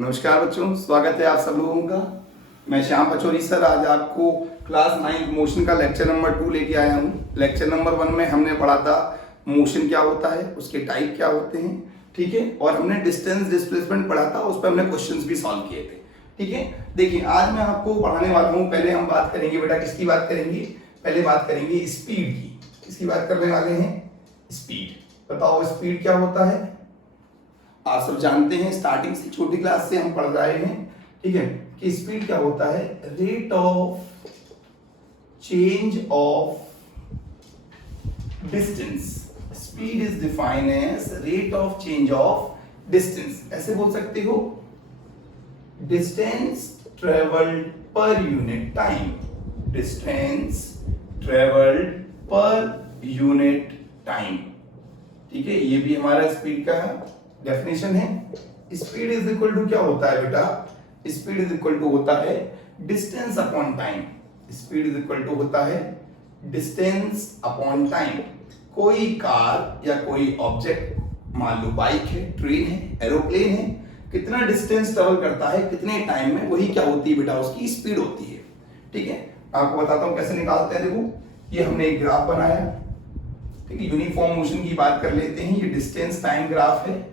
नमस्कार बच्चों, स्वागत है आप सब लोगों का। मैं श्याम पचौरी सर आज आपको क्लास 9 मोशन का लेक्चर नंबर 2 लेके आया हूँ। लेक्चर नंबर 1 में हमने पढ़ा था मोशन क्या होता है, उसके टाइप क्या होते हैं, ठीक है। और हमने डिस्टेंस डिस्प्लेसमेंट पढ़ा था, उस पर हमने क्वेश्चंस भी सॉल्व किए थे, ठीक है। देखिए आज मैं आपको पढ़ाने वाला हूँ। पहले हम बात करेंगे बेटा, किसकी बात करेंगे? पहले बात करेंगे स्पीड की। किसकी बात करने वाले हैं? स्पीड। बताओ स्पीड क्या होता है? आप सब जानते हैं, स्टार्टिंग से छोटी क्लास से हम पढ़ रहे हैं, ठीक है, कि स्पीड क्या होता है? Rate of change of distance. Speed is defined as rate of change of distance. ऐसे बोल सकते हो, distance travelled per unit time. Distance travelled per unit time, ठीक है। ये भी हमारा स्पीड का डेफिनेशन है। स्पीड इज इक्वल टू क्या होता है बेटा? स्पीड इज इक्वल टू होता है distance upon time. Speed is equal to होता है डिस्टेंस अपॉन टाइम। कोई कार या कोई ऑब्जेक्ट, मान लो बाइक है, ट्रेन है, एरोप्लेन है, कितना डिस्टेंस ट्रेवल करता है कितने टाइम में, वही क्या होती है बेटा? उसकी स्पीड होती है, ठीक है। आपको बताता हूं कैसे निकालते हैं। देखो ये हमने एक ग्राफ बनाया, ठीक है। यूनिफॉर्म मोशन की बात कर लेते हैं। ये डिस्टेंस टाइम ग्राफ है,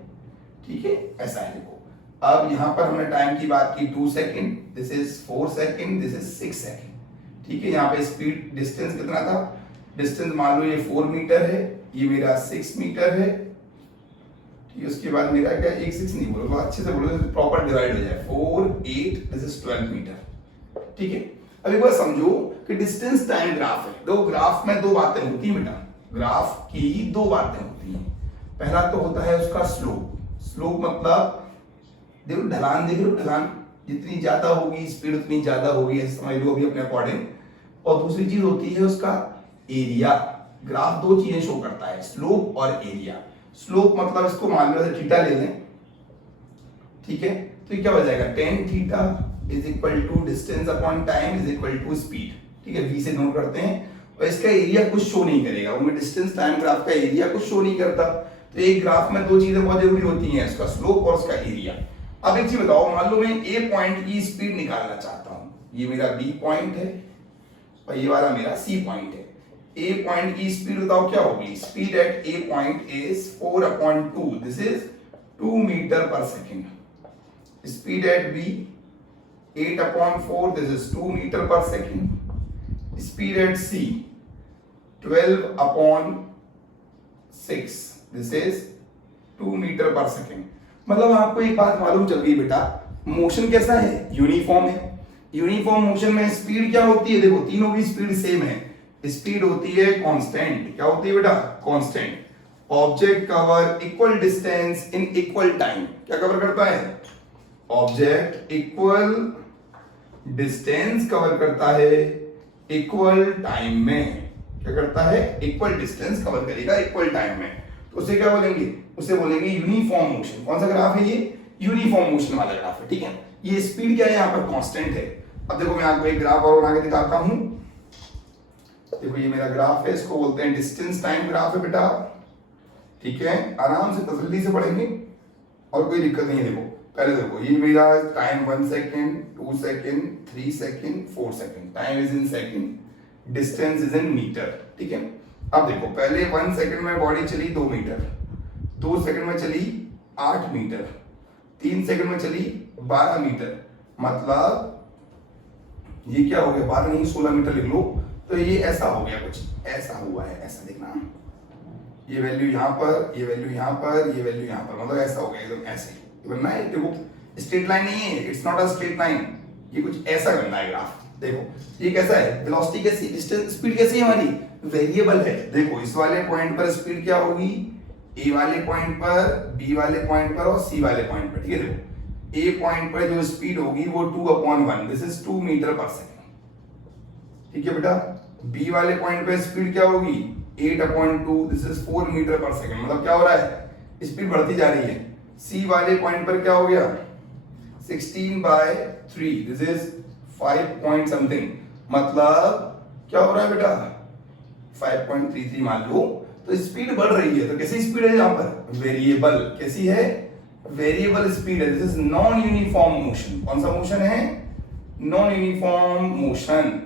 ठीक है। ऐसा है, देखो अब यहां पर हमने टाइम की बात की 2 second, this is 4 second, this is 6 second, ठीक है। यहाँ पे स्पीड डिस्टेंस कितना था? डिस्टेंस मान लो ये 4 मीटर है, ये मेरा 6 मीटर है, ठीक है। उसके बाद मेरा क्या, 1 6 नहीं बोलो, अच्छे से बोलो, प्रॉपर डिवाइड हो जाए। 4 8, दिस इज 12 मीटर, ठीक है। अब एक बार समझो कि डिस्टेंस टाइम ग्राफ है। दो ग्राफ में दो बातें होती है बेटा, ग्राफ की दो बातें होती हैं। पहला तो होता है उसका स्लोप। स्लोप मतलब देखो ढलान, देख लो ढलान जितनी ज्यादा होगी स्पीड उतनी ज्यादा होगी, ऐसे समझ लो अभी अपने अकॉर्डिंग। और दूसरी चीज होती है उसका एरिया। ग्राफ दो चीजें शो करता है, स्लोप और एरिया। स्लोप मतलब इसको मान लो थीटा ले लें, ठीक है। तो ये क्या हो जाएगा? tan theta is equal to distance upon time is equal to speed, ठीक है। v से नोट करते हैं। और इसका एरिया कुछ शो नहीं करेगा, वो डिस्टेंस टाइम ग्राफ का एरिया कुछ शो नहीं करता। तो एक ग्राफ में दो चीजें बहुत जरूरी होती हैं, उसका स्लोप और उसका एरिया। अब एक चीज बताओ, मान लो मैं ए पॉइंट की स्पीड निकालना चाहता हूं। ये मेरा बी पॉइंट है और ये वाला मेरा सी पॉइंट है। ए पॉइंट की स्पीड बताओ क्या होगी? Speed at A point is 4/2, this is 2 metre per second. Speed at B 8/4, this is 2 metre per second. Speed at C 12/6, this is 2 metre per second. मतलब आपको एक बात मालूम चल गई बेटा, मोशन कैसा है? यूनिफॉर्म है। यूनिफॉर्म मोशन में स्पीड क्या होती है? देखो तीनों की स्पीड सेम है। स्पीड होती है कांस्टेंट। क्या होती है बेटा? Constant. Object cover equal distance in equal time. क्या कवर करता है? ऑब्जेक्ट इक्वल डिस्टेंस कवर करता है इक्वल टाइम में। क्या करता है? इक्वल डिस्टेंस कवर करेगा इक्वल टाइम में। तो उसे क्या बोलेंगे? उसे बोलेंगे यूनिफॉर्म मोशन। कौन सा ग्राफ है ये? यूनिफॉर्म मोशन वाला ग्राफ है, ठीक है। ये स्पीड क्या है? यहाँ पर कांस्टेंट है। अब देखो मैं आपको एक ग्राफ और बना के दिखाता हूं। देखो ये मेरा ग्राफ है, इसको बोलते हैं डिस्टेंस टाइम ग्राफ है बेटा, ठीक है। आराम से तसल्ली से पढ़ेंगे और कोई दिक्कत नहीं है। देखो पहले देखो ये मेरा time 1 second, 2 second, 3 second, 4 second. Time is in second, distance is in metre, ठीक है। अब देखो पहले 1 सेकेंड में बॉडी चली 2 मीटर, 2 सेकेंड में चली 8 मीटर, 3 सेकेंड में चली 12 मीटर। मतलब ये क्या हो गया? 12 नहीं 16 मीटर लिख लो। तो ये ऐसा हो गया, कुछ ऐसा हुआ है। ऐसा देखना, ये वैल्यू यहाँ पर, ये वैल्यू यहाँ पर, ये वैल्यू यहाँ पर, मतलब ऐसा हो गया एकदम ऐसे बनना है। देखो स्ट्रेट लाइन नहीं है, it's not a straight line. ये कुछ ऐसा बनना है ग्राफ। देखो ये कैसा है? वेलोसिटी कैसी, डिस्टेंस, स्पीड कैसी है हमारी? वेरिएबल है। देखो इस वाले पॉइंट पर स्पीड क्या होगी? ए वाले पॉइंट पर, बी वाले पॉइंट पर और सी वाले पॉइंट पर, ठीक है। देखो ए पॉइंट पर जो स्पीड होगी वो 2/1, this is 2 metre per second, ठीक है बेटा। बी वाले पॉइंट पर स्पीड क्या होगी? 8/2, this is 4 metre per second. मतलब क्या हो रहा है? स्पीड बढ़ती जा रही है। सी वाले पॉइंट पर क्या हो गया? 16/3, दिस इज 5 पॉइंट समथिंग। मतलब क्या हो रहा है बेटा? 5.33 मान लो। तो स्पीड बढ़ रही है। तो कैसी स्पीड है यहाँ पर? वेरिएबल। कैसी है? वेरिएबल स्पीड है, this is non uniform motion. कौन सा मोशन है? Non uniform motion.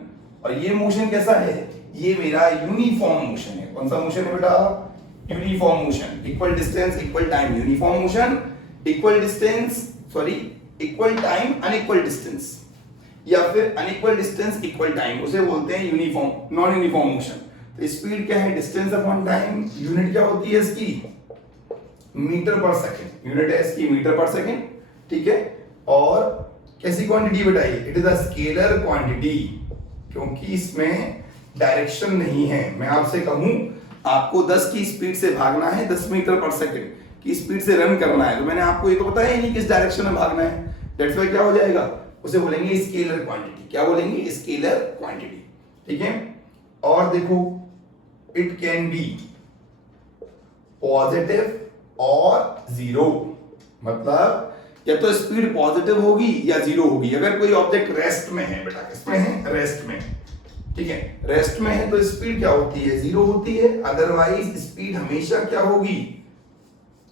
और ये मोशन कैसा है? ये मेरा यूनिफॉर्म मोशन है। कौन सा मोशन है बेटा? Uniform motion. Equal distance equal time uniform motion, equal distance sorry equal time unequal distance, या फिर अनइक्वल डिस्टेंस इक्वल टाइम, उसे बोलते हैं यूनिफॉर्म नॉन यूनिफॉर्म मोशन। तो स्पीड क्या है? Distance upon time. यूनिट क्या होती है इसकी? मीटर पर सेकंड। यूनिट है इसकी मीटर पर सेकंड, ठीक है। और कैसी क्वांटिटी बताइए? It is a scalar quantity, क्योंकि इसमें डायरेक्शन नहीं है। मैं आपसे कहूं आपको 10 की स्पीड से भागना है, 10 मीटर पर सेकंड की स्पीड से रन करना है, तो मैंने आपको ये तो बताया ही नहीं किस डायरेक्शन में भागना है। दैट्स व्हाई क्या हो जाएगा? उसे बोलेंगे स्केलर क्वांटिटी। क्या बोलेंगे? स्केलर क्वांटिटी, ठीक है। और देखो, इट कैन बी पॉजिटिव और जीरो, मतलब या तो स्पीड पॉजिटिव होगी या जीरो होगी। अगर कोई ऑब्जेक्ट रेस्ट में है बेटा, किसमें है? रेस्ट में, ठीक है। रेस्ट में है तो स्पीड क्या होती है? जीरो होती है। अदरवाइज स्पीड हमेशा क्या होगी?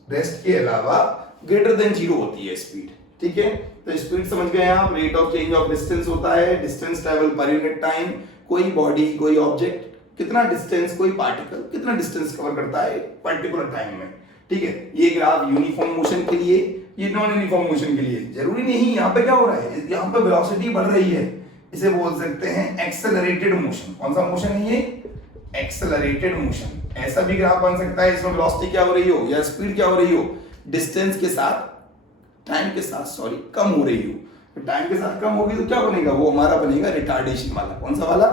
रेस्ट के अलावा ग्रेटर देन जीरो होती है स्पीड, ठीक है। तो स्पीड समझ गए आप। Rate of change of distance होता है डिस्टेंस ट्रेवल पर यूनिट टाइम। कोई बॉडी, कोई ऑब्जेक्ट कितना डिस्टेंस, कोई पार्टिकल कितना डिस्टेंस कवर करता है पर्टिकुलर टाइम में, ठीक है। ये ग्राफ यूनिफॉर्म मोशन के लिए, ये नॉन यूनिफॉर्म मोशन के लिए। जरूरी नहीं यहाँ पे क्या हो रहा है, यहाँ पे वेलोसिटी बढ़ रही है, इसे बोल सकते हैं एक्सेलरेटेड मोशन। कौन सा मोशन है ये? Accelerated motion. ऐसा भी ग्राफ बन सकता है इसमें वेलोसिटी क्या हो रही हो या स्पीड क्या हो रही हो, डिस्टेंस के साथ, टाइम के साथ सॉरी, कम हो रही हो। तो टाइम के साथ कम होगी तो क्या बनेगा? वो हमारा बनेगा रिटार्डेशन वाला। कौन सा वाला?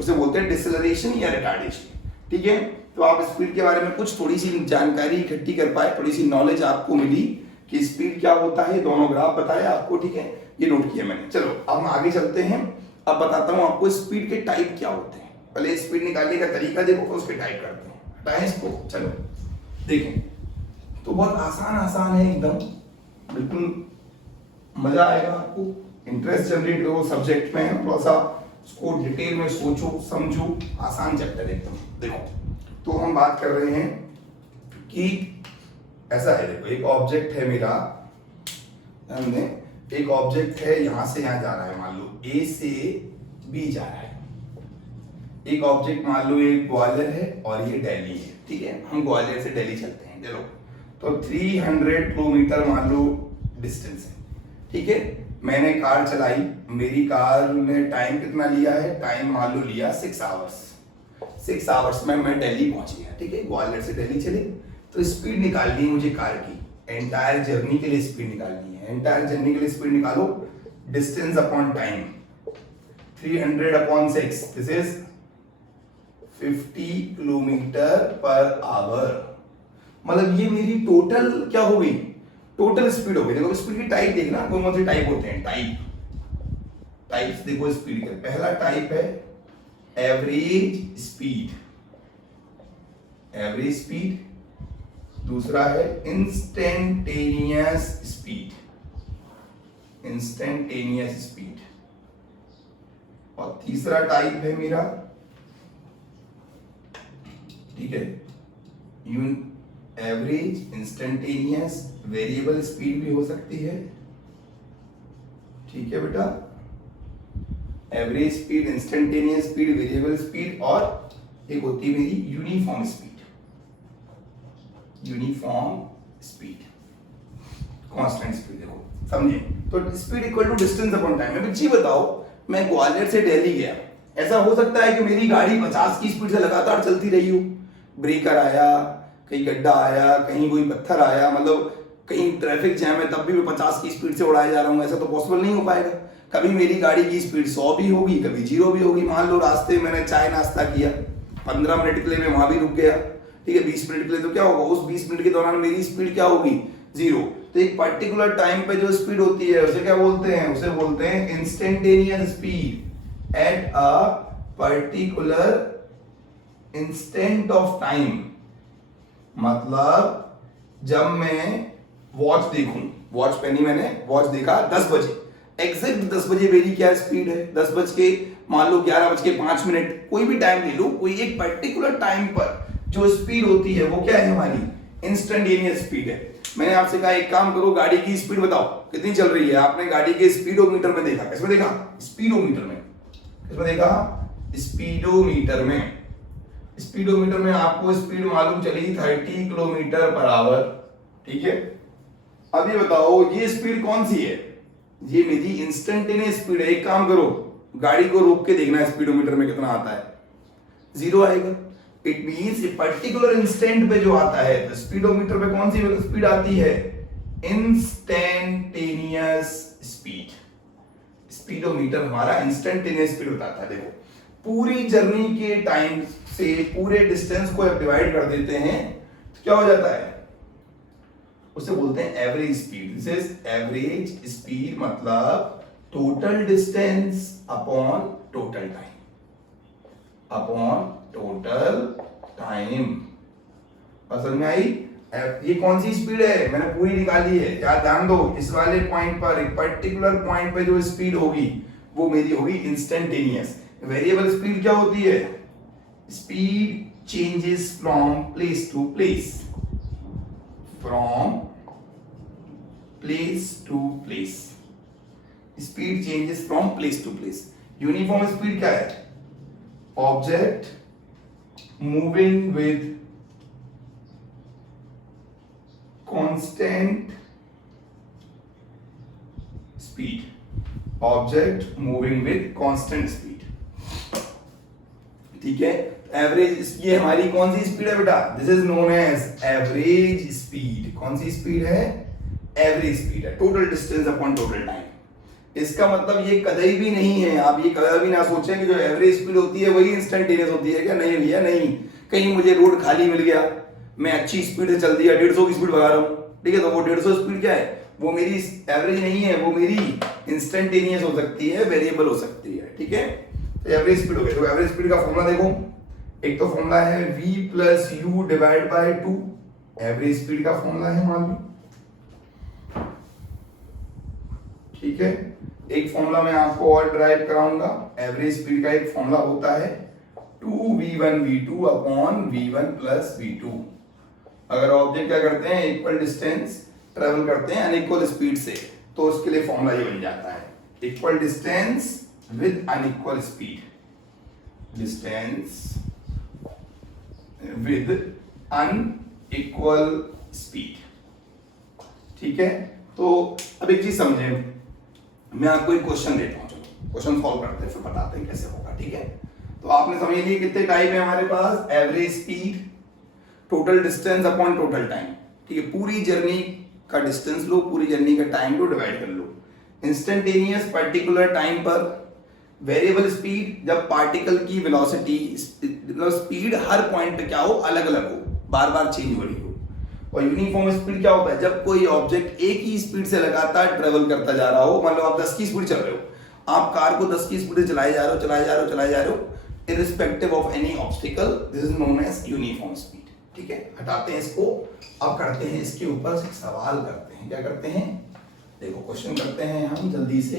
उसे बोलते हैं डिसेलरेशन या रिटार्डेशन, ठीक है। तो आप स्पीड के बारे में कुछ थोड़ी सी जानकारी इकट्ठी कर पाए, थोड़ी सी नॉलेज आपको मिली कि स्पीड क्या होता है। दोनों ग्राफ बताया आपको, ठीक है, ये नोट किया मैंने। चलो अब हम आगे चलते हैं। अब बताता हूं आपको स्पीड के टाइप क्या होते हैं। पहले स्पीड निकालने का तरीका देखो, फिर उसके टाइप करते हैं। हटाएं इसको, चलो देखें। तो बहुत आसान है एकदम, बिल्कुल मजा आएगा आपको, इंटरेस्ट जनरेट करो सब्जेक्ट में, थोड़ा सा उसको डिटेल में सोचो समझो। आसान चैप्टर एकदम। देखो, तो हम बात कर रहे हैं कि ऐसा है, देखो एक ऑब्जेक्ट है मेरा, हमने एक ऑब्जेक्ट है, यहां से यहां जा रहा है, मान लो ए से बी जा रहा है। एक ऑब्जेक्ट मान लो एक ग्वालियर है और ये दिल्ली है, ठीक है। हम ग्वालियर से दिल्ली चलते हैं, चलो। तो 300 किलोमीटर मान लो डिस्टेंस है, ठीक है। मैंने कार चलाई, मेरी कार ने टाइम कितना लिया है? टाइम मान लो लिया 6 आवर्स। 6 आवर्स में मैं दिल्ली पहुंच गया, ठीक है। ग्वालियर से दिल्ली चले, तो स्पीड निकालनी है मुझे कार की, एंटायर जर्नी के लिए स्पीड निकालनी है। एंटायर जर्नी के लिए स्पीड निकालो, distance upon time, 300 upon 6, this is 50 kilometre per our. मतलब ये मेरी टोटल क्या हो गई? टोटल स्पीड हो गई। देखो स्पीड की टाइप देखना, कौन से टाइप होते हैं? टाइप्स देखो स्पीड के। पहला टाइप है एवरेज स्पीड, एवरेज स्पीड। दूसरा है इंस्टेंटेनियस स्पीड, इंस्टेंटेनियस स्पीड। और तीसरा टाइप है मेरा, ठीक है, एवरेज, इंस्टेंटेनियस, वेरिएबल स्पीड भी हो सकती है, ठीक है बेटा। Average speed, instantaneous speed, variable speed, और एक होती है मेरी uniform speed, uniform speed, constant speed. देखो समझे? तो speed equal to distance upon time. अब एक चीज बताओ, मैं ग्वालियर से दिल्ली गया, ऐसा हो सकता है कि मेरी गाड़ी 50 की स्पीड से लगातार चलती रही हो, ब्रेकर आया, कहीं गड्ढा आया, कहीं कोई पत्थर आया, मतलब कहीं ट्रैफिक जैम है, तब भी मैं 50 की स्पीड से उड़ाया जा रहा हूँ, ऐसा तो पॉसिबल नहीं हो पाएगा। कभी मेरी गाड़ी की स्पीड 100 भी होगी, कभी 0 भी होगी। मान लो रास्ते में मैंने चाय नाश्ता किया, 15 मिनट के लिए मैं वहां भी रुक गया, ठीक है, 20 मिनट के लिए, तो क्या होगा? उस 20 मिनट के दौरान मेरी स्पीड क्या होगी? 0। तो एक पर्टिकुलर टाइम पे जो स्पीड होती है उसे क्या बोलते हैं? उसे बोलते हैं instantaneous speed at a particular instant of time. मतलब जब मैं वॉच देखूं, वॉच पहनी मैंने, वॉच देखा 10 बजे, एग्जैक्ट 10 बजे मेरी क्या स्पीड है? 10 बज के मान लो 11 बज के 5 मिनट, कोई भी टाइम ले लो, कोई एक पर्टिकुलर टाइम पर जो स्पीड होती है वो क्या है हमारी? इंस्टेंटेनियस स्पीड है। मैंने आपसे कहा एक काम करो, गाड़ी की स्पीड बताओ कितनी चल रही है। आपने गाड़ी के स्पीडोमीटर में देखा, किसमें देखा? स्पीडोमीटर में। किसमें देखा? स्पीडोमीटर में। स्पीडोमीटर में आपको स्पीड मालूम चली 30 किलोमीटर पर आवर, ठीक है। अब ये बताओ ये स्पीड कौन सी है? ये मेरी इंस्टेंटेनियस स्पीड है। एक काम करो, गाड़ी को रोक के देखना स्पीडोमीटर में कितना आता है, 0 आएगा। It means a particular instant पे जो आता है, तो स्पीडोमीटर पे कौन सी स्पीड आती है? Instantaneous speed. स्पीडोमीटर हमारा इंस्टेंटेनियस स्पीड बताता है। देखो पूरी जर्नी के टाइम से पूरे डिस्टेंस को डिवाइड कर देते हैं तो क्या हो जाता है? उसे बोलते हैं average speed. This is average speed, मतलब total distance upon total time, upon total time. समझ में आई? ये कौन सी स्पीड है? मैंने पूरी निकाली है। याद ध्यान दो, इस वाले पॉइंट पर, एक पर्टिकुलर पॉइंट पे जो स्पीड होगी वो मेरी होगी इंस्टेंटेनियस। वेरिएबल स्पीड क्या होती है? Speed changes from place to place, from place to place. Speed changes from place to place. Uniform speed क्या है? Object moving with constant speed, object moving with constant speed, ठीक है। Average, ये हमारी कौन सी स्पीड है बेटा? This is known as average speed. कौन सी स्पीड है? एवरेज स्पीड है, total distance upon total time. इसका मतलब ये कभी भी नहीं है, आप ये कभी ना सोचें कि जो एवरेज स्पीड होती है वही इंस्टेंटेनियस होती है क्या? नहीं भैया नहीं। कहीं मुझे रोड खाली मिल गया, मैं अच्छी स्पीड से चल दिया, 150 की स्पीड भगा रहा हूं, ठीक है, तो वो 150 स्पीड क्या है? वो मेरी एवरेज नहीं है, वो मेरी इंस्टेंटेनियस हो सकती है, वेरिएबल हो सकती है, ठीक है। तो एवरेज स्पीड हो गई। तो एवरेज स्पीड का फॉर्मूला देखो, एक तो फॉर्मूला है v plus you divide by 2, average speed का फॉर्मूला है मान लो, ठीक है। एक फॉर्मूला मैं आपको और ड्राइव कराऊंगा। एवरेज स्पीड का एक फॉर्मूला होता है 2v1v2 upon v1 plus v2। अगर ऑब्जेक्ट क्या करते हैं, इक्वल डिस्टेंस ट्रेवल करते हैं अनइक्वल स्पीड से, तो उसके लिए फॉर्मूला ये बन जाता है equal distance with unequal speed, distance with unequal speed, ठीक है। तो अब एक चीज समझे, मैं आपको एक क्वेश्चन देता हूं, चलो क्वेश्चन सॉल्व करते हैं फिर बताते हैं कैसे होगा, ठीक है। तो आपने समझ लिया कितने टाइप है हमारे पास? Average speed, total distance upon total time, ठीक है। पूरी जर्नी का डिस्टेंस लो, पूरी जर्नी का टाइम लो, डिवाइड कर लो। इंस्टेंटेनियस, पर्टिकुलर टाइम पर। वेरिएबल स्पीड, जब पार्टिकल की वेलोसिटी, मतलब स्पीड हर पॉइंट पे क्या हो, अलग अलग हो, बार बार चेंज हो रही हो। और यूनिफॉर्म स्पीड क्या होता है? जब कोई ऑब्जेक्ट एक ही स्पीड से लगातार ट्रेवल करता जा रहा हो। मान लो आप 10 की स्पीड चल रहे हो, आप कार को 10 की स्पीड से चलाए जा रहे हो, चलाए जा रहे हो, चलाए जा रहे हो, irrespective of any obstacle, this is known as uniform speed, ठीक है। हटाते हैं इसको, अब करते हैं इसके ऊपर से सवाल करते हैं। क्या करते हैं? देखो क्वेश्चन करते हैं हम जल्दी से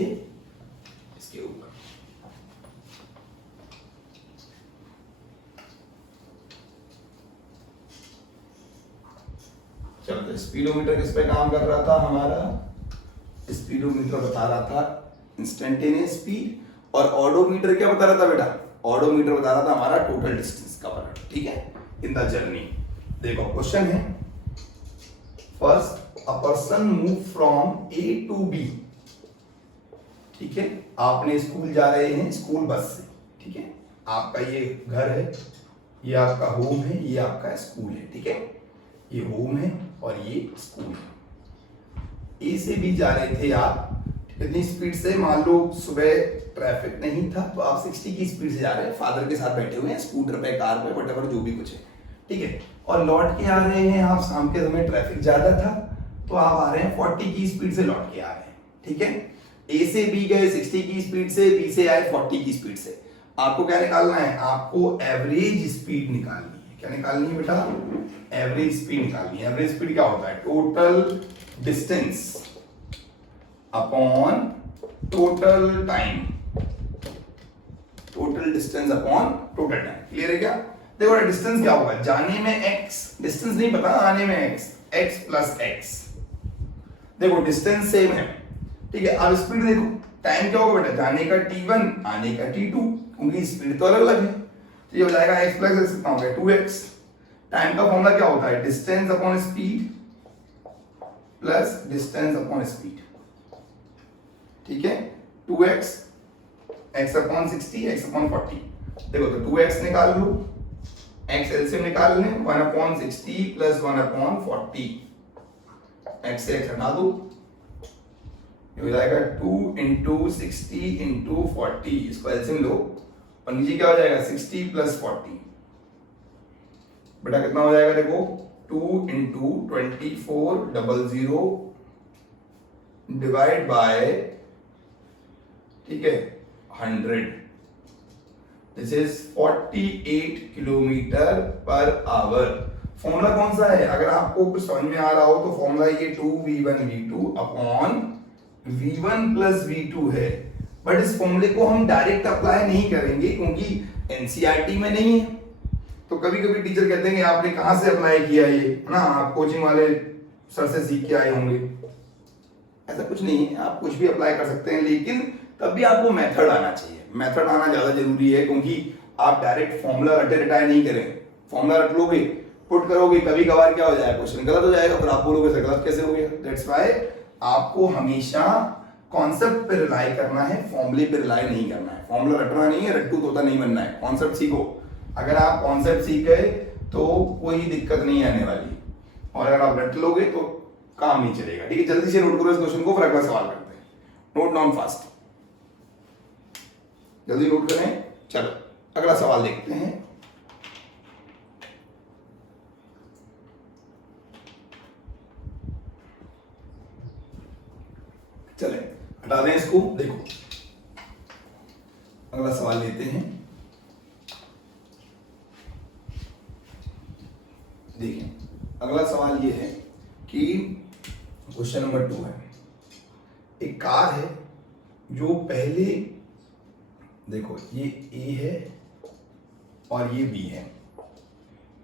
इसके ऊपर। चलो, स्पीडोमीटर किस पे काम कर रहा था हमारा? स्पीडोमीटर बता रहा था इंस्टेंटेनियस स्पीड, और ऑडोमीटर क्या बता रहा था बेटा? ऑडोमीटर बता रहा था हमारा टोटल डिस्टेंस कवर्ड, ठीक है, इन द जर्नी। देखो क्वेश्चन है, first a person move from A to B, ठीक है। आपने स्कूल जा रहे हैं स्कूल बस से, ठीक है। आपका ये घर है, ये आपका होम है, ये आपका स्कूल है, ठीक है। ये होम है और ये स्कूल है। ए से बी जा रहे थे आप, कितनी स्पीड से? मान लो सुबह ट्रैफिक नहीं था तो आप 60 की स्पीड से जा रहे हैं, फादर के साथ बैठे हुए हैं स्कूटर पे, कार पे, व्हाटएवर जो भी कुछ है, ठीक है। और लौट के आ रहे हैं आप, शाम के समय ट्रैफिक ज्यादा था तो आप आ रहे हैं 40 की स्पीड से लौट के आ रहे हैं, ठीक है। ए से बी गए 60 की स्पीड से, बी से आए 40 की स्पीड से। आपको क्या निकालना है? आपको एवरेज स्पीड निकालनी है। क्या निकालनी है बेटा? एवरेज स्पीड निकालनी है। एवरेज स्पीड क्या होता है? Total distance upon total time, total distance upon total time. Clear है क्या? देखो डिस्टेंस क्या होगा, जाने में x, डिस्टेंस नहीं पता, आने में x, x प्लस x, देखो डिस्टेंस सेम है, ठीक है। अब स्पीड देखो, टाइम क्या होगा बेटा, जाने का t1 आने का t2, क्योंकि स्पीड तो अलग अलग है। तो ये हो जाएगा x प्लस कितना हो गया 2x। टाइम का फॉर्मूला क्या होता है, distance upon speed plus distance upon speed, ठीक है। 2x x upon 60 x upon 40। देखो तो 2x निकाल लो, x एलसीएम निकाल लें, 1 अपॉन 60 प्लस 1 अपॉन 40, x से x हटा दो, ये हो जाएगा 2 इंटू 60 इंटू 40, इसको एलसीएम लो और नीचे क्या हो जाएगा 60 प्लस 40, बेटा कितना हो जाएगा देखो 2 इंटू 2400 डिवाइड बाय, ठीक है, 100, this is 48 kilometre per our. Formula कौन सा है, अगर आपको कुछ समझ में आ रहा हो तो फॉर्मूला ये 2v1v2 upon v1 plus v2 है। बट इस फॉर्मूले को हम डायरेक्ट अप्लाई नहीं करेंगे क्योंकि एनसीईआरटी में नहीं है। तो कभी कभी टीचर कहते हैं कि आपने कहां से अप्लाई किया ये, है ना, आप कोचिंग वाले सर से सीख के आए होंगे। ऐसा कुछ नहीं है, आप कुछ भी अप्लाई कर सकते हैं, लेकिन तब भी आपको मेथड आना चाहिए। मेथड आना ज्यादा जरूरी है क्योंकि आप डायरेक्ट फॉर्मूला रटे रटाए नहीं करें। फॉर्मूला रट लोगे, पुट करोगे, कभी कभार क्या हो जाएगा, क्वेश्चन गलत हो जाएगा, फिर आप बोलोगे सर गलत कैसे हो गया। दैट्स व्हाई आपको हमेशा कॉन्सेप्ट पे रिलाई करना है, फॉर्मूले पे रिलाई नहीं करना है। फॉर्मूला रटना नहीं है, रट्टू तोता नहीं बनना है, कॉन्सेप्ट सीखो। अगर आप कॉन्सेप्ट सीख गए तो कोई दिक्कत नहीं आने वाली, और अगर आप रट लोगे तो काम नहीं चलेगा, ठीक है। जल्दी से नोट करो इस क्वेश्चन को, फिर अगला सवाल करते हैं। नोट डाउन फास्ट, जल्दी नोट करें। चलो अगला सवाल देखते हैं। चले हटा दें इसको, देखो अगला सवाल लेते हैं। देखिए अगला सवाल ये है कि क्वेश्चन नंबर 2 है। एक कार है जो पहले, देखो ये ए है और ये बी है,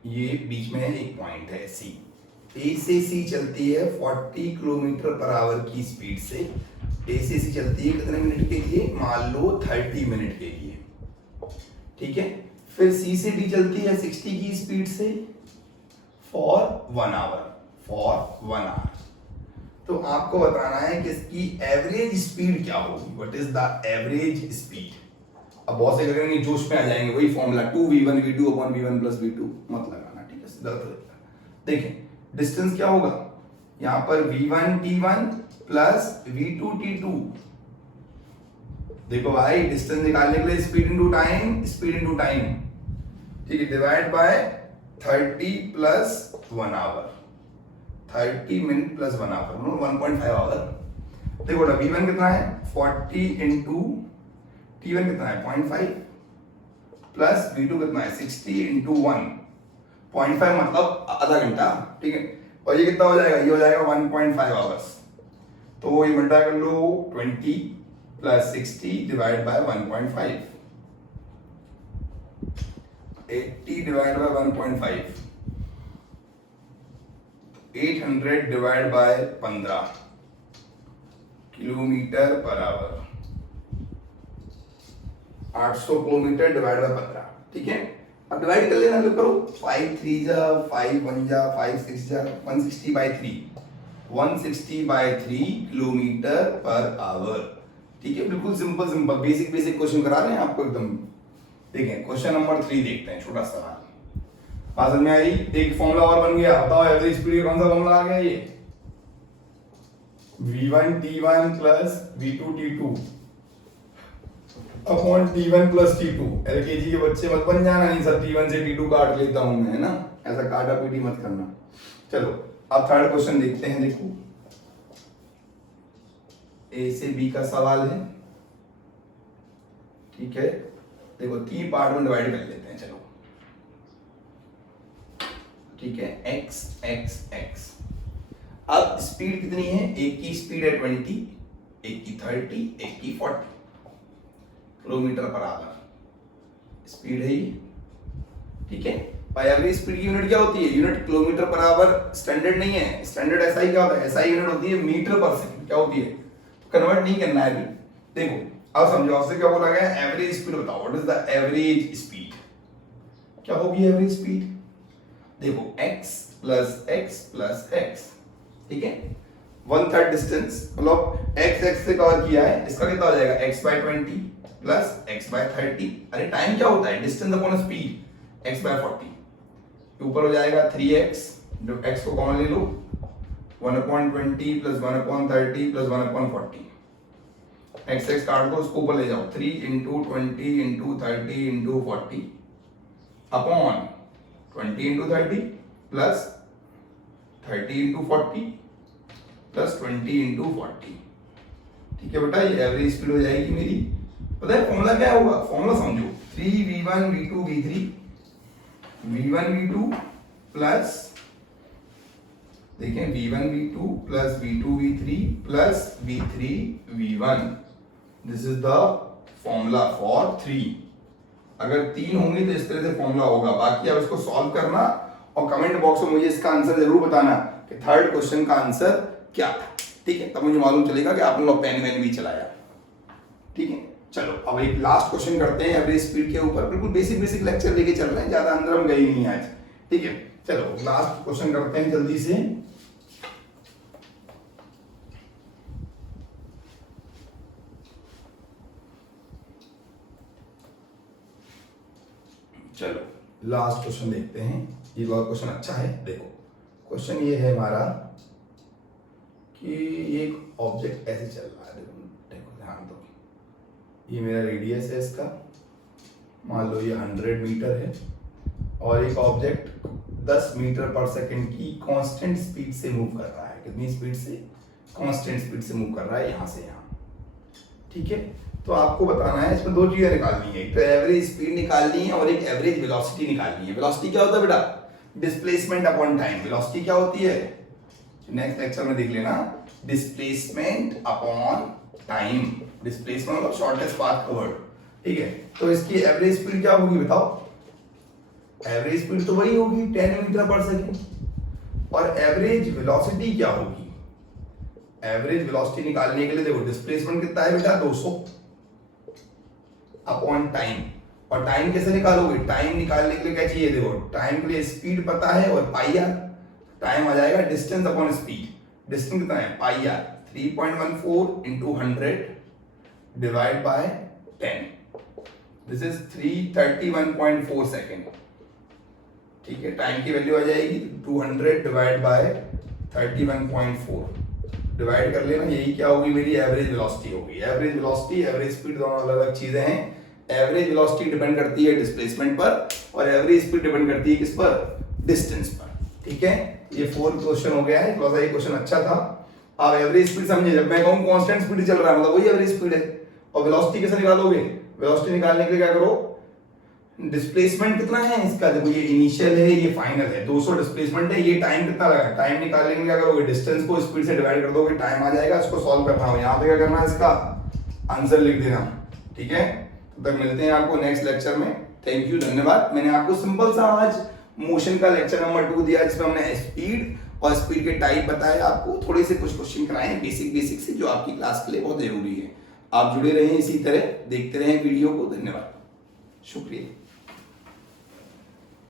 ये बीच में है एक पॉइंट है सी। ए से सी चलती है 40 किलोमीटर पर आवर की स्पीड से। ए से सी चलती है कितने मिनट के लिए, मान लो 30 मिनट के लिए, ठीक है। फिर सी से डी चलती है 60 की स्पीड से फॉर 1 आवर, तो आपको बताना है कि इसकी एवरेज स्पीड क्या होगी, what is the average speed. अब बहुत से करेंगे जोश में आ जाएंगे, वही formula 2v1v2 upon v1 plus v2 मत लगाना, ठीक है, गलत हो जाएगा। देखें डिस्टेंस क्या होगा, यहां पर v1 t1 plus v2 t2। देखो भाई डिस्टेंस निकालने के लिए स्पीड इनटू टाइम, ठीक है, divide by 30 plus 1 hour, 30 minute plus 1 hour, 1.5 hour. देखो ना v1 कितना है 40 इंटू t1 कितना है 0.5 प्लस v2 कितना है 60 इंटू 1.5 मतलब आधा घंटा, ठीक है। और ये कितना हो जाएगा, ये हो जाएगा 1.5 आवर्स। तो ये मल्टीप्लाई कर लो 20 plus 60 divide by 1.5, 80 divide by 1.5, 800 divide by 15 kilometre per our, 800 kilometre divide by 15, ठीक है। अब डिवाइड कर लेना, करो 5 3 जा 5 1 जा 5 6 जा 160 by 3, 160 by 3 kilometre per hour, ठीक है। बिल्कुल सिंपल बेसिक क्वेश्चन करा रहे हैं आपको एकदम। देखें क्वेश्चन नंबर 3 देखते हैं, छोटा सा बात समझ में आई। एक फॉर्मूला और बन गया, बताओ एवरेज स्पीड का कौन सा फॉर्मूला आ गया, ये v1 t1 plus v2 t2 upon t1 plus t2। LKG के बच्चे मत बन जाना, नहीं सर t1 से t2 काट लेता हूं मैं, है ना, ऐसा काटा पीटी मत करना। चलो अब थर्ड क्वेश्चन देखते हैं। देखो ए से बी का सवाल है, ठीक है। देखो 3 पार्ट में डिवाइड कर लेते हैं, चलो ठीक है, x x x। अब स्पीड कितनी है, एक की स्पीड है 20, एक की 30, एक की 40 किलोमीटर पर आवर स्पीड है ये, ठीक है। और एवरेज स्पीड की यूनिट क्या होती है? Unit kilometre per our standard नहीं है, स्टैंडर्ड एसआई क्या होता है? एसआई यूनिट होती है मीटर पर सेकंड। क्या होती है? कन्वर्ट नहीं करना है अभी। देखो अब समझो, आपसे क्या बोला गया है? एवरेज स्पीड बताओ, what is the average speed? क्या होगी एवरेज स्पीड? देखो x plus x plus x, ठीक है, 1/3 डिस्टेंस, मतलब x से कवर किया है, इसका कितना हो जाएगा? x/20 plus x/30। अरे टाइम क्या होता है? Distance upon speed, x/40। ऊपर हो जाएगा 3x, जो x को कॉमन ले लो, 1/20 प्लस 1/30 प्लस 1/40। x काट दो, उसको ऊपर ले जाओ, 3 × 20 × 30 × 40 अपॉन 20 × 30 प्लस 30 × 40 प्लस 20 × 40। ठीक है बेटा, ये एवरेज स्पीड हो जाएगी मेरी। पता है फॉर्मूला क्या होगा? फॉर्मूला समझो, 3v1 v2 v3 v1 v2 plus, देखें, v1 v2 plus v2 v3 plus v3 v1। This is the formula for 3। अगर 3 होंगे तो इस तरह से फॉर्मूला होगा। बाकी आप इसको सॉल्व करना और कमेंट बॉक्स में मुझे इसका आंसर जरूर बताना कि थर्ड क्वेश्चन का आंसर क्या था। ठीक है, तब मुझे मालूम चलेगा कि आपने लोग पेन वेन भी चलाया। ठीक है, चलो अब एक लास्ट क्वेश्चन करते हैं एवरेज स्पीड के ऊपर। बिल्कुल बेसिक बेसिक लेक्चर लेके चल रहे हैं, ज्यादा अंदर हम गए नहीं आज। ठीक है, चलो लास्ट क्वेश्चन करते हैं जल्दी से। चलो लास्ट क्वेश्चन देखते हैं। ये वाला क्वेश्चन अच्छा है। देखो क्वेश्चन ये है हमारा कि एक ऑब्जेक्ट ऐसे चल रहा है। देखो ध्यान दो, ये मेरा रेडियस है इसका, मान लो ये 100 मीटर है, और एक ऑब्जेक्ट 10 मीटर पर सेकंड की कांस्टेंट स्पीड से मूव कर रहा है। कितनी स्पीड से? कांस्टेंट स्पीड से मूव कर रहा है, यहां से यहां। ठीक है, तो आपको बताना है, इसमें दो चीजें निकालनी है, एक तो एवरेज स्पीड निकालनी है और एक एवरेज वेलोसिटी निकालनी है। वेलोसिटी क्या होता है बेटा? Displacement upon time. वेलोसिटी क्या होती है? नेक्स्ट लेक्चर में देख लेना, डिस्प्लेसमेंट अपॉन टाइम। डिस्प्लेसमेंट मतलब शॉर्टेस्ट पाथ कवर्ड। ठीक है, तो इसकी एवरेज स्पीड क्या होगी बताओ? एवरेज स्पीड तो वही होगी 10 मीटर पर सेकंड। और एवरेज वेलोसिटी क्या होगी? एवरेज वेलोसिटी निकालने के लिए देखो, डिस्प्लेसमेंट कितना है बेटा? 200 अपॉन टाइम। और टाइम कैसे निकालोगे? टाइम निकालने के लिए क्या चाहिए? देखो टाइम के लिए स्पीड पता है और पाई आर। टाइम आ जाएगा डिस्टेंस अपॉन स्पीड। डिस्टेंस कितना है? Pi R. 3.14 × 100 divide by 10, this is 331.4 second. ठीक है, टाइम की वैल्यू आ जाएगी 200 डिवाइड बाय 31.4, डिवाइड कर लेना, यही क्या होगी? मेरी एवरेज वेलोसिटी होगी। एवरेज वेलोसिटी, एवरेज स्पीड दोनों अलग अलग चीजें हैं। एवरेज वेलोसिटी डिपेंड करती है डिस्प्लेसमेंट पर और एवरेज स्पीड डिपेंड करती है किस पर? डिस्टेंस पर। ठीक है, ये 4th क्वेश्चन हो गया है। थोड़ा सा ये क्वेश्चन अच्छा था। आप एवरेज स्पीड समझे, जब मैं कहूं कांस्टेंट स्पीड चल रहा है मतलब वही एवरेज स्पीड है। और वेलोसिटी कैसे निकालोगे? वेलोसिटी निकालने के लिए क्या करो? डिस्प्लेसमेंट कितना है इसका? देखो ये इनिशियल है, ये फाइनल है, 200 डिस्प्लेसमेंट है, ये टाइम कितना लगा? टाइम निकालने के लिए क्या करोगे? डिस्टेंस को स्पीड से डिवाइड कर दोगे, टाइम आ जाएगा। इसको सॉल्व करना हो, यहाँ पे क्या करना है? इसका आंसर लिख देना। ठीक है, तो तक मिलते हैं आपको नेक्स्ट लेक्चर में। थैंक यू, धन्यवाद। मैंने आपको सिंपल सा आज मोशन का लेक्चर नंबर 2 दिया, जिसमें हमने स्पीड और स्पीड के टाइप बताए, आपको थोड़े से कुछ क्वेश्चन कराए बेसिक बेसिक से, जो आपकी क्लास के लिए बहुत जरूरी है। आप जुड़े रहें इसी तरह, देखते रहें वीडियो को। धन्यवाद, शुक्रिया।